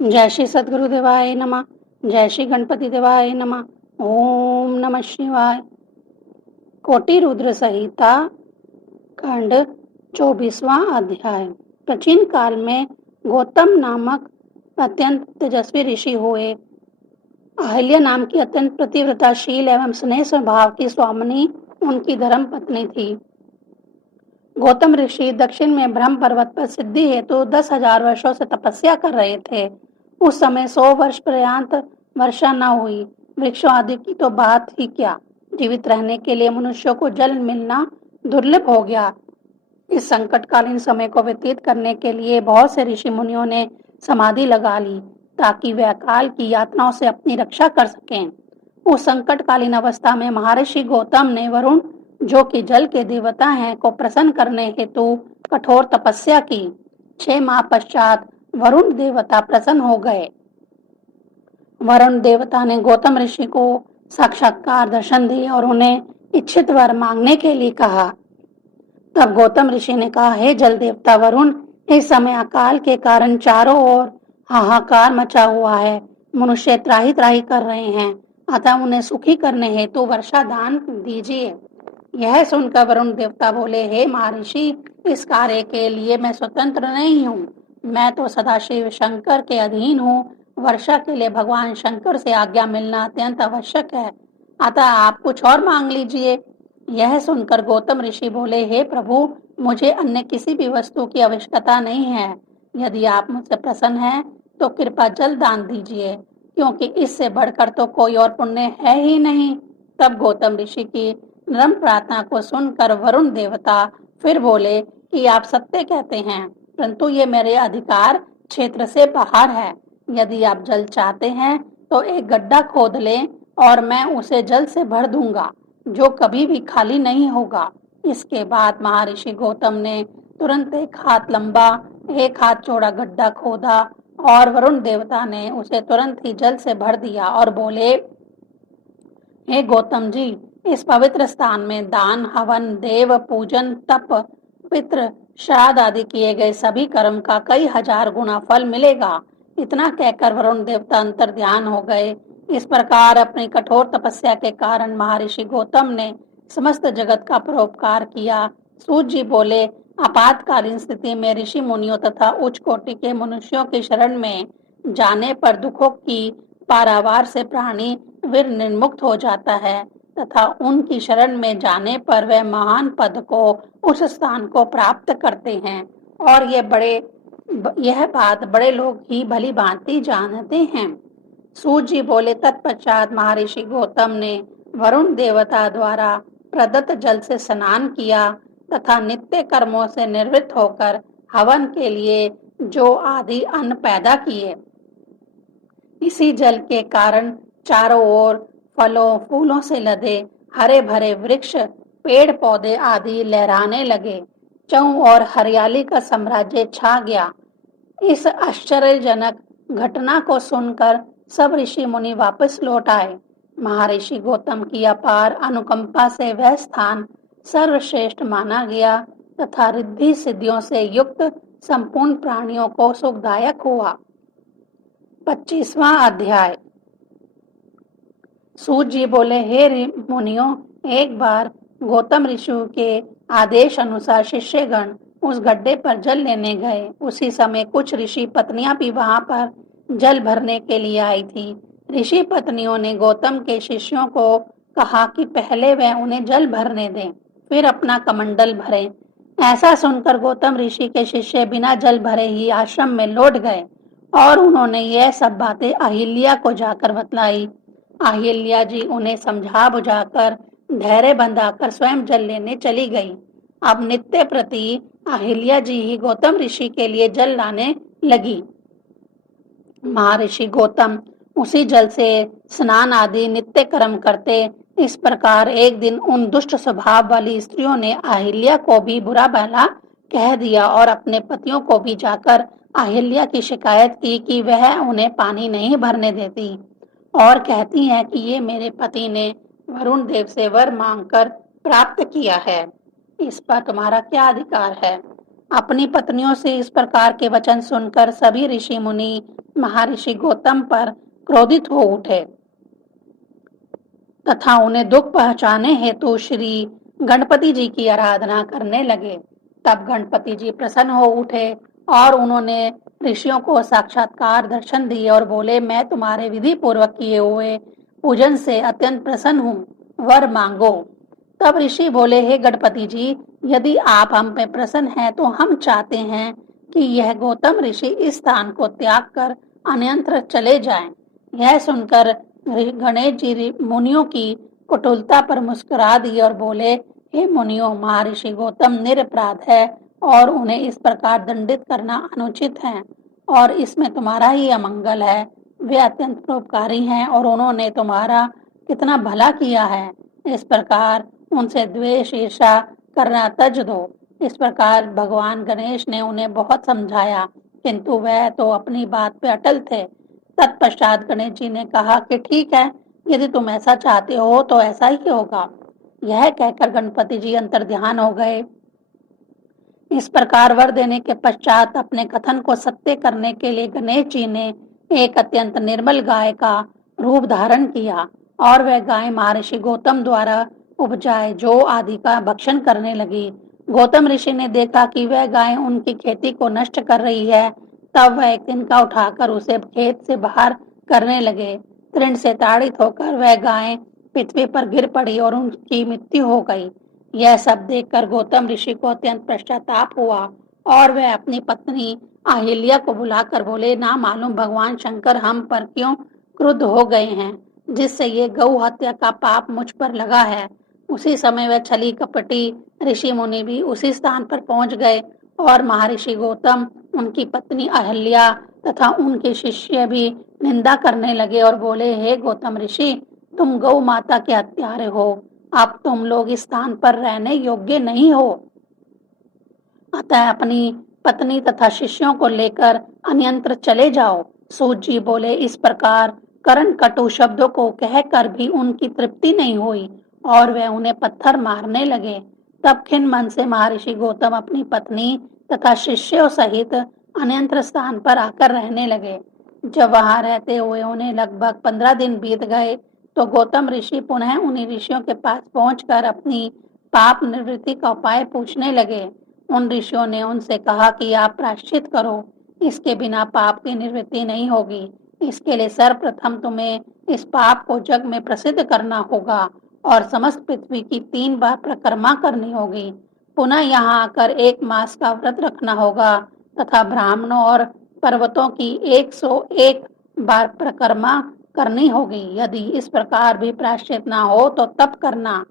जय श्री सद्गुरु देवाय नमः। जय श्री गणपति देवाय नमः। ओम नमः शिवाय। कोटि रुद्र संहिता खंड 24वां अध्याय। प्राचीन काल में गौतम नामक अत्यंत तेजस्वी ऋषि हुए। अहिल्या नाम की अत्यंत पतिव्रताशील एवं स्नेह स्वभाव की स्वामिनी उनकी धर्म पत्नी थी। गौतम ऋषि दक्षिण में ब्रह्म पर्वत पर सिद्धि हेतु 10,000 वर्षों से तपस्या कर रहे थे। उस समय 100 वर्ष पर्यंत वर्षा न हुई। वृक्षों आदि की तो बात ही क्या, जीवित रहने के लिए मनुष्यों को जल मिलना दुर्लभ हो गया। इस संकटकालीन समय को व्यतीत करने के लिए बहुत से ऋषि मुनियों ने समाधि लगा ली ताकि वे अकाल की यातनाओं से अपनी रक्षा कर सकें। उस संकटकालीन अवस्था में महर्षि गौतम ने वरुण, जो कि जल के देवता हैं, को प्रसन्न करने हेतु कठोर तपस्या की। 6 माह पश्चात वरुण देवता प्रसन्न हो गए। वरुण देवता ने गौतम ऋषि को साक्षात्कार दर्शन दिए और उन्हें इच्छित वर मांगने के लिए कहा। तब गौतम ऋषि ने कहा, हे जल देवता वरुण, इस समय अकाल के कारण चारों ओर हाहाकार मचा हुआ है। मनुष्य त्राही त्राही कर रहे हैं, अतः उन्हें सुखी करने हेतु वर्षा दान दीजिए। यह सुनकर वरुण देवता बोले, हे महर्षि, इस कार्य के लिए मैं स्वतंत्र नहीं हूँ। मैं तो सदाशिव शंकर के अधीन हूँ। वर्षा के लिए भगवान शंकर से आज्ञा मिलना अत्यंत आवश्यक है, अतः आप कुछ और मांग लीजिए। यह सुनकर गौतम ऋषि बोले, हे प्रभु, मुझे अन्य किसी भी वस्तु की आवश्यकता नहीं है। यदि आप मुझसे प्रसन्न हैं तो कृपा जल दान दीजिए, क्योंकि इससे बढ़कर तो कोई और पुण्य है ही नहीं। तब गौतम ऋषि की नम्र प्रार्थना को सुनकर वरुण देवता फिर बोले कि आप सत्य कहते हैं, परंतु ये मेरे अधिकार क्षेत्र से बाहर है। यदि आप जल चाहते हैं तो एक गड्ढा खोद लें और मैं उसे जल से भर दूंगा, जो कभी भी खाली नहीं होगा। इसके बाद महर्षि गौतम ने तुरंत 1 हाथ लंबा 1 हाथ चौड़ा गड्ढा खोदा और वरुण देवता ने उसे तुरंत ही जल से भर दिया और बोले, हे गौतम जी, इस पवित्र स्थान में दान, हवन, देव पूजन, तप, पितृ श्राद्ध आदि किए गए सभी कर्म का कई हजार गुना फल मिलेगा। इतना कहकर वरुण देवता अंतर ध्यान हो गए। इस प्रकार अपनी कठोर तपस्या के कारण महर्षि गौतम ने समस्त जगत का परोपकार किया। सूत जी बोले, आपातकालीन स्थिति में ऋषि मुनियों तथा उच्च कोटि के मनुष्यों की शरण में जाने पर दुखों की पारावार से प्राणी वीर निर्मुक्त हो जाता है तथा उनकी शरण में जाने पर वह महान पद को, उस स्थान को प्राप्त करते हैं। और यह बात बड़े लोग ही भली भांति जानते हैं। सूत जी बोले, तत्पश्चात महर्षि गौतम ने वरुण देवता द्वारा प्रदत्त जल से स्नान किया तथा नित्य कर्मों से निवृत्त होकर हवन के लिए जो आदि अन्न पैदा किए। इसी जल के कारण चारों ओर फलों फूलों से लदे हरे भरे वृक्ष, पेड़ पौधे आदि लहराने लगे। चौं और हरियाली का साम्राज्य छा गया। इस आश्चर्यजनक घटना को सुनकर सब ऋषि मुनि वापस लौट आए। महर्षि गौतम की अपार अनुकंपा से वह स्थान सर्वश्रेष्ठ माना गया तथा रिद्धि सिद्धियों से युक्त संपूर्ण प्राणियों को सुखदायक हुआ। 25वां अध्याय। सूत जी बोले, हे मुनियों, एक बार गौतम ऋषि के आदेश अनुसार शिष्यगण उस गड्ढे पर जल लेने गए। उसी समय कुछ ऋषि पत्नियां भी वहां पर जल भरने के लिए आई थी। ऋषि पत्नियों ने गौतम के शिष्यों को कहा कि पहले वह उन्हें जल भरने दें, फिर अपना कमंडल भरें। ऐसा सुनकर गौतम ऋषि के शिष्य बिना जल भरे ही आश्रम में लौट गए और उन्होंने यह सब बातें अहिल्या को जाकर बतलाई। अहिल्या जी उन्हें समझा बुझाकर धैर्य बंधाकर स्वयं जल लेने चली गई। अब नित्य प्रति अहिल्या जी ही गौतम ऋषि के लिए जल लाने लगी। महर्षि गौतम उसी जल से स्नान आदि नित्य कर्म करते। इस प्रकार एक दिन उन दुष्ट स्वभाव वाली स्त्रियों ने अहिल्या को भी बुरा भला कह दिया और अपने पतियों को भी जाकर अहिल्या की शिकायत की कि वह उन्हें पानी नहीं भरने देती और कहती हैं कि ये मेरे पति ने वरुण देव से वर मांगकर प्राप्त किया है, इस पर तुम्हारा क्या अधिकार है। अपनी पत्नियों से इस प्रकार के वचन सुनकर सभी ऋषि मुनि महर्षि गौतम पर क्रोधित हो उठे तथा उन्हें दुख पहुंचाने हेतु श्री गणपति जी की आराधना करने लगे। तब गणपति जी प्रसन्न हो उठे और उन्होंने ऋषियों को साक्षात्कार दर्शन दिए और बोले, मैं तुम्हारे विधि पूर्वक किए हुए पूजन से अत्यंत प्रसन्न हूँ, वर मांगो। तब ऋषि बोले, हे गणपति जी, यदि आप हम पे प्रसन्न हैं तो हम चाहते हैं कि यह गौतम ऋषि इस स्थान को त्याग कर अन्यत्र चले जाएं। यह सुनकर गणेश जी मुनियों की कुटिलता पर मुस्कुरा दिए और बोले, हे मुनियों, महर्षि गौतम निरपराध है और उन्हें इस प्रकार दंडित करना अनुचित है और इसमें तुम्हारा ही अमंगल है। वे अत्यंत परोपकारी हैं और उन्होंने तुम्हारा कितना भला किया है। इस प्रकार उनसे द्वेष ईर्षा करना तज दो। इस प्रकार भगवान गणेश ने उन्हें बहुत समझाया, किंतु वह तो अपनी बात पे अटल थे। तत्पश्चात गणेश जी ने कहा कि ठीक है, यदि तुम ऐसा चाहते हो तो ऐसा ही होगा। यह कहकर गणपति जी अंतर्ध्यान हो गए। इस प्रकार वर देने के पश्चात अपने कथन को सत्य करने के लिए गणेश जी ने एक अत्यंत निर्मल गाय का रूप धारण किया और वह गाय महर्षि गौतम द्वारा उपजाए जो आदि का भक्षण करने लगी। गौतम ऋषि ने देखा कि वह गाय उनकी खेती को नष्ट कर रही है। तब वह एक तिनका उठाकर उसे खेत से बाहर करने लगे। तृण से ताड़ित होकर वह गाय पृथ्वी पर गिर पड़ी और उनकी मृत्यु हो गई। यह सब देखकर गौतम ऋषि को अत्यंत पश्चाताप हुआ और वह अपनी पत्नी अहिल्या को बुलाकर बोले, ना मालूम भगवान शंकर हम पर क्यों क्रुद्ध हो गए हैं, जिससे ये गौ हत्या का पाप मुझ पर लगा है। उसी समय वह छली कपटी ऋषि मुनि भी उसी स्थान पर पहुंच गए और महर्षि गौतम, उनकी पत्नी अहिल्या तथा उनके शिष्य भी निंदा करने लगे और बोले, हे गौतम ऋषि, तुम गौ माता के हत्यारे हो। अब तुम लोग इस स्थान पर रहने योग्य नहीं हो, अतः अपनी पत्नी तथा शिष्यों को लेकर अन्यत्र चले जाओ। सूत जी बोले, इस प्रकार करण कटु शब्दों को कहकर भी उनकी तृप्ति नहीं हुई और वे उन्हें पत्थर मारने लगे। तब खिन्न मन से महर्षि गौतम अपनी पत्नी तथा शिष्यों सहित अन्यत्र स्थान पर आकर रहने लगे। जब वहां रहते हुए उन्हें लगभग 15 दिन बीत गए तो गौतम ऋषि पुनः उन्हीं ऋषियों के पास पहुंचकर अपनी पाप निवृत्ति का उपाय पूछने लगे। उन ऋषियों ने उनसे कहा कि आप प्रायश्चित करो, इसके बिना पाप की निवृत्ति नहीं होगी। इसके लिए सर्वप्रथम तुम्हें इस पाप को जग में प्रसिद्ध करना होगा और समस्त पृथ्वी की 3 बार परिक्रमा करनी होगी। पुनः यहाँ आकर 1 मास का व्रत रखना होगा तथा ब्राह्मणों और पर्वतों की 101 बार परिक्रमा करनी होगी। यदि इस प्रकार भी प्रायश्चित ना हो तो तप करना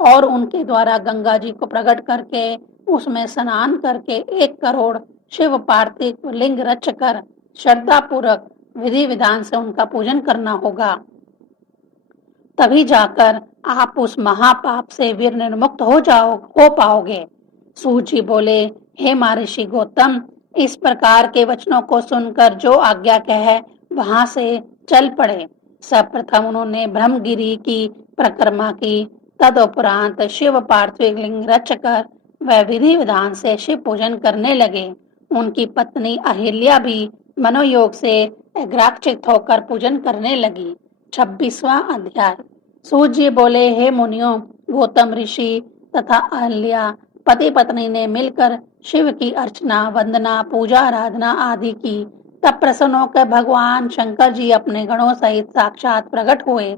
और उनके द्वारा गंगा जी को प्रकट करके उसमें स्नान करके 1 करोड़ शिव पार्थिव लिंग रचकर श्रद्धा पूर्वक विधि विधान से उनका पूजन करना होगा। तभी जाकर आप उस महापाप से वीर निर्मुक्त हो पाओगे। सूत जी बोले, हे महर्षि गौतम, इस प्रकार के वचनों को सुनकर जो आज्ञा कहे वहां से चल पड़े। सर्वप्रथम उन्होंने ब्रह्मगिरी की परिक्रमा की। तदुपरांत शिव पार्थिव लिंग रचकर वह विधि विधान से शिव पूजन करने लगे। उनकी पत्नी अहिल्या भी मनोयोग से एग्राक्षित होकर पूजन करने लगी। 26वां अध्याय। सूत जी बोले, हे मुनियों, गौतम ऋषि तथा अहिल्या पति पत्नी ने मिलकर शिव की अर्चना, वंदना, पूजा, आराधना आदि की। तब प्रसन्न होकर भगवान शंकर जी अपने गणों सहित साक्षात प्रकट हुए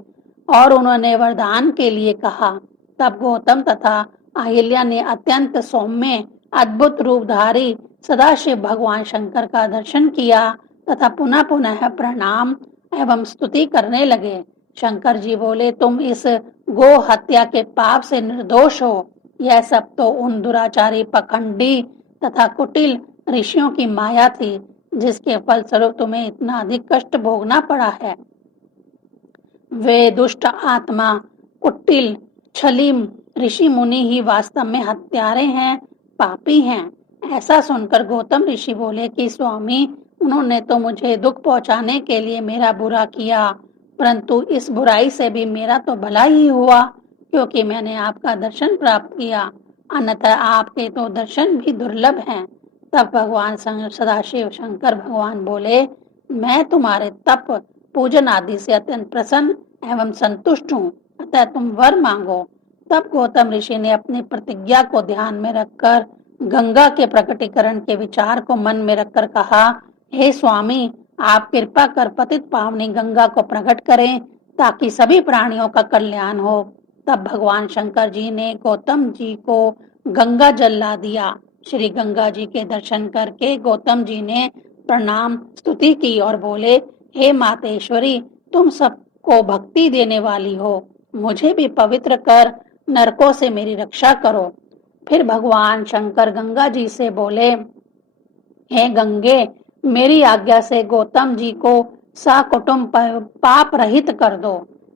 और उन्होंने वरदान के लिए कहा। तब गौतम तथा अहिल्या ने अत्यंत सौम्य अद्भुत रूपधारी सदाशिव भगवान शंकर का दर्शन किया तथा पुनः पुनः प्रणाम एवं स्तुति करने लगे। शंकर जी बोले, तुम इस गो हत्या के पाप से निर्दोष हो। यह सब तो उन दुराचारी, पखंडी तथा कुटिल ऋषियों की माया थी, जिसके फलस्वरूप तुम्हें इतना अधिक कष्ट भोगना पड़ा है। वे दुष्ट आत्मा, कुटिल, छलीम ऋषि मुनि ही वास्तव में हत्यारे हैं, पापी हैं। ऐसा सुनकर गौतम ऋषि बोले कि स्वामी, उन्होंने तो मुझे दुख पहुंचाने के लिए मेरा बुरा किया, परंतु इस बुराई से भी मेरा तो भला ही हुआ, क्योंकि मैंने आपका दर्शन प्राप्त किया। अन्यथा आपके तो दर्शन भी दुर्लभ हैं। तब भगवान सदाशिव शंकर भगवान बोले, मैं तुम्हारे तप पूजन आदि से अत्यंत प्रसन्न एवं संतुष्ट हूँ, अतः तुम वर मांगो। तब गौतम ऋषि ने अपनी प्रतिज्ञा को ध्यान में रखकर गंगा के प्रकटीकरण के विचार को मन में रखकर कहा, हे स्वामी, आप कृपा कर पतित पावनी गंगा को प्रकट करें ताकि सभी प्राणियों का कल्याण हो। तब भगवान शंकर जी ने गौतम जी को गंगा जल ला दिया। श्री गंगा जी के दर्शन करके गौतम जी ने प्रणाम स्तुति की और बोले, हे मातेश्वरी, तुम सबको भक्ति देने वाली हो, मुझे भी पवित्र कर नरकों से मेरी रक्षा करो। फिर भगवान शंकर गंगा जी से बोले, हे गंगे, मेरी आज्ञा से गौतम जी को सकुटुम्ब पाप रहित कर दो।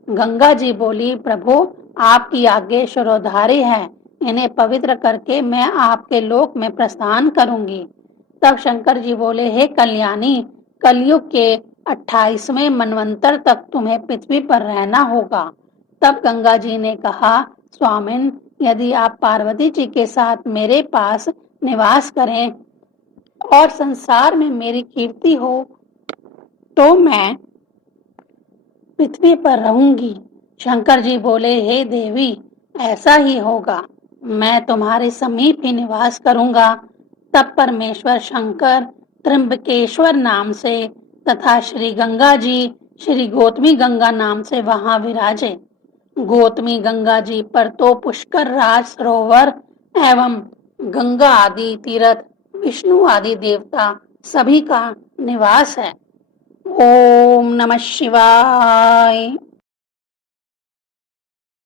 गंगा जी बोली, प्रभु, आपकी आज्ञा शिरोधारी है, इन्हें पवित्र करके मैं आपके लोक में प्रस्थान करूंगी। तब शंकर जी बोले, हे कल्याणी, कलयुग के 28वें मनवंतर तक तुम्हें पृथ्वी पर रहना होगा। तब गंगा जी ने कहा, स्वामिन, यदि आप पार्वती जी के साथ मेरे पास निवास करें और संसार में मेरी कीर्ति हो तो मैं पृथ्वी पर रहूंगी। शंकर जी बोले, हे देवी, ऐसा ही होगा, मैं तुम्हारे समीप ही निवास करूंगा। तब परमेश्वर शंकर त्र्यंबकेश्वर नाम से तथा श्री गंगा जी श्री गौतमी गंगा नाम से वहां विराजे। गौतमी गंगा जी पर तो पुष्कर राज सरोवर एवं गंगा आदि तीर्थ, विष्णु आदि देवता सभी का निवास है। ओम नमः शिवाय।